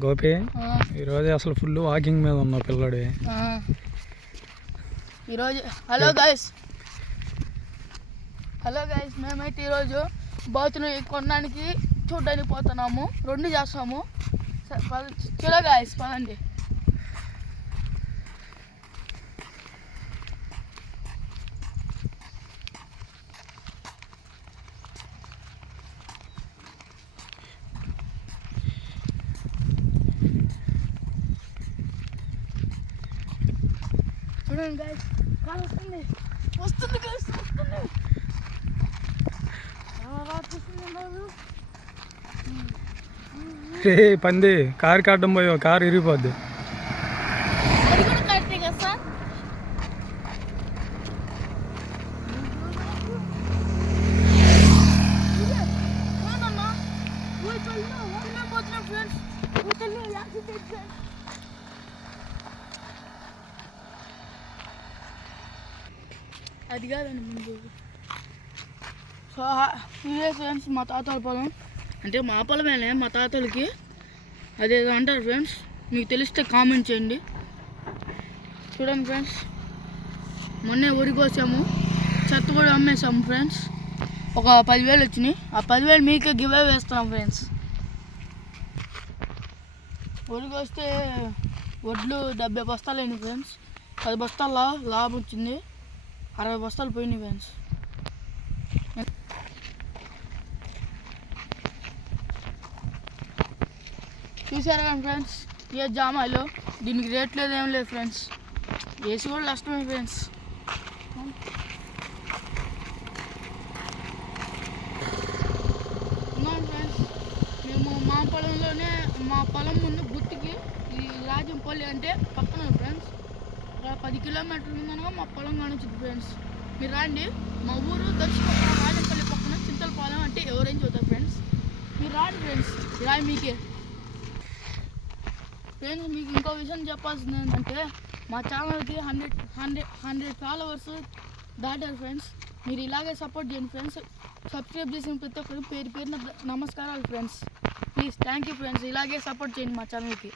గోపి ఈరోజు అసలు full walking మీద ఉన్నా పిల్లడి ఈరోజు హలో గైస్ మేమైతే ఈరోజు బాతుని కొనడానికి చూడడానికి పోతున్నాము. 2 చేస్తాము. చలో గైస్ పదండి. చూడండి గైస్, కారు వస్తుంది గైస్, వస్తుంది. పంది కారు కట్టడం పోయో, కారు ఇరిగిపోద్ది. అది కూడా కరెక్టే కదా సార్. అది కాదండి ముందు. సో ఇదే ఫ్రెండ్స్ మా తాతల పొలం, అంటే మా పొలమేనే మా తాతలకి. అదేదో అంటారు ఫ్రెండ్స్, మీకు తెలిస్తే కామెంట్ చేయండి. చూడండి ఫ్రెండ్స్, మొన్నే వరి కోసాము, చెత్త కూడా అమ్మేసాము ఫ్రెండ్స్. ఒక 10,000 వచ్చినాయి. ఆ 10,000 మీకే గివ్ అవే వేస్తున్నాం ఫ్రెండ్స్. వరి కోస్తే వడ్లు 70 బస్తాలు అయినాయి ఫ్రెండ్స్. 10 బస్తాల్లో లాభం వచ్చింది. 60 బస్తాలు పోయినాయి ఫ్రెండ్స్. చూసారా ఫ్రెండ్స్, ఏ జామాలో దీనికి రేట్ లేదు, ఏం లేదు ఫ్రెండ్స్. వేసి కూడా నష్టమే ఫ్రెండ్స్. ఉన్నాను ఫ్రెండ్స్, మేము మా పొలం ముందు గుర్తుకి ఈ రాజంపల్లి అంటే పక్కన ఫ్రెండ్స్. 10 కిలోమీటర్లు ఉందనగా మా పొలం కానిచ్చింది ఫ్రెండ్స్. మీరు రండి, మా ఊరు దక్షిణ రాజంపల్లి పక్కన చింతలపాలెం అంటే ఎవరేం చూద్దాం ఫ్రెండ్స్. మీరు రాండి ఫ్రెండ్స్, రాయి మీకే. ఫ్రెండ్స్, మీకు ఇంకో విషయం చెప్పాల్సింది ఏంటంటే, మా ఛానల్కి 100 ఫాలోవర్స్ దాటారు ఫ్రెండ్స్. మీరు ఇలాగే సపోర్ట్ చేయండి ఫ్రెండ్స్. సబ్స్క్రైబ్ చేసిన ప్రతి ఒక్కరికి పేరు పేరున నమస్కారాలు friends. Please thank you friends, ఇలాగే సపోర్ట్ చేయండి మా ఛానల్కి.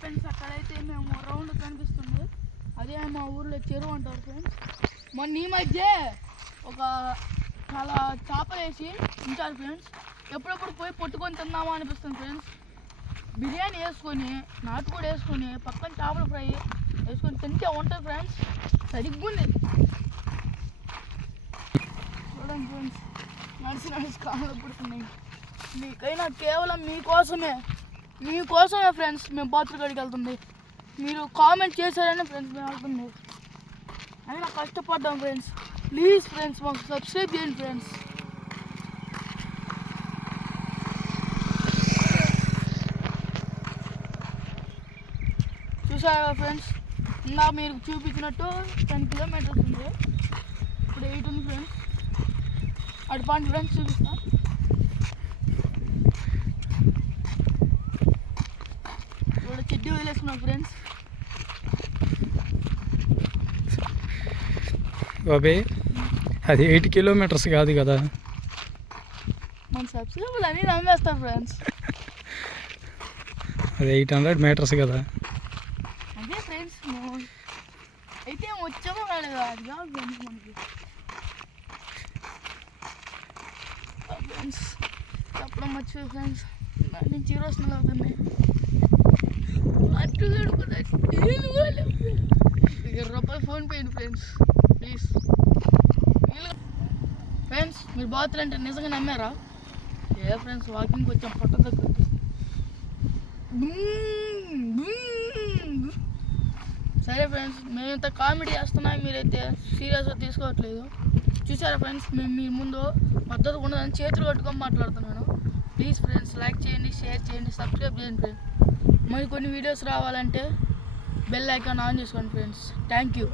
ఫ్రెండ్స్, అక్కడైతే మేము రౌండ్ కనిపిస్తుంది, అదే మా ఊర్లో చెరువు అంటారు ఫ్రెండ్స్. మొన్న ఈ మధ్య చాలా చేపలు వేసి ఉంచారు ఫ్రెండ్స్. ఎప్పుడప్పుడు పోయి పట్టుకొని తిందామా అనిపిస్తుంది ఫ్రెండ్స్. బిర్యానీ వేసుకొని, నాటుకోడి వేసుకొని, పక్కన చేపల ఫ్రై వేసుకొని తింటే ఉంటుంది ఫ్రెండ్స్. సరిగ్గా ఉంది. చూడండి ఫ్రెండ్స్, నడిచి కాళ్ళు పడుతున్నాయి. మీకైనా కేవలం మీకోసమే ఫ్రెండ్స్ మేము బాత్రూమ్కి వెళ్తుంది. మీరు కామెంట్ చేశారని ఫ్రెండ్స్ మేము వెళ్తుంది. అయినా కష్టపడ్డాం ఫ్రెండ్స్. ప్లీజ్ ఫ్రెండ్స్, మాకు సబ్స్క్రైబ్ చేయండి ఫ్రెండ్స్. చూసారా ఫ్రెండ్స్, ఇందా మీరు చూపించినట్టు 10 కిలోమీటర్స్ ఉంది. ఇప్పుడు 8 ఉంది ఫ్రెండ్స్. అటు పాయింట్ ఫ్రెండ్స్ చూపిస్తా. ఇప్పుడు చెడ్డీ వదిలేసుకున్నాం ఫ్రెండ్స్. బాబే, అది 8 కిలోమీటర్స్ కాదు కదా. మన సబ్స్క్రైబర్లు అన్నీ నమ్మేస్తారు ఫ్రెండ్స్. అది 800 మీటర్స్ కదా. అదే ఫ్రెండ్స్, అయితే వచ్చామో రాలేదు అది కాదు ఫ్రెండ్స్. మనకి ఫ్రెండ్స్ చెప్పడం మర్చిపోయి ఫ్రెండ్స్, దాని నుంచి ఈరోజు స్మెల్ అవుతుంది. అటు ₹20 ఫోన్ పేయండి ఫ్రెండ్స్ ప్లీజ్. ఫ్రెండ్స్, మీరు బాతులు అంటే నిజంగా నమ్మారా? ఏ ఫ్రెండ్స్, వాకింగ్కి వచ్చాం, పొట్ట దగ్గర. సరే ఫ్రెండ్స్, మేము ఇంత కామెడీ చేస్తున్నా, మీరైతే సీరియస్గా తీసుకోవట్లేదు. చూసారా ఫ్రెండ్స్, మేము మీ ముందు పద్ధతి ఉండదని చేతులు కట్టుకొని మాట్లాడుతున్నాను. ప్లీజ్ ఫ్రెండ్స్, లైక్ చేయండి, షేర్ చేయండి, సబ్స్క్రైబ్ చేయండి ఫ్రెండ్స్. మరి కొన్ని వీడియోస్ రావాలంటే బెల్ ఐకాన్ ఆన్ చేసుకోండి ఫ్రెండ్స్. Thank you.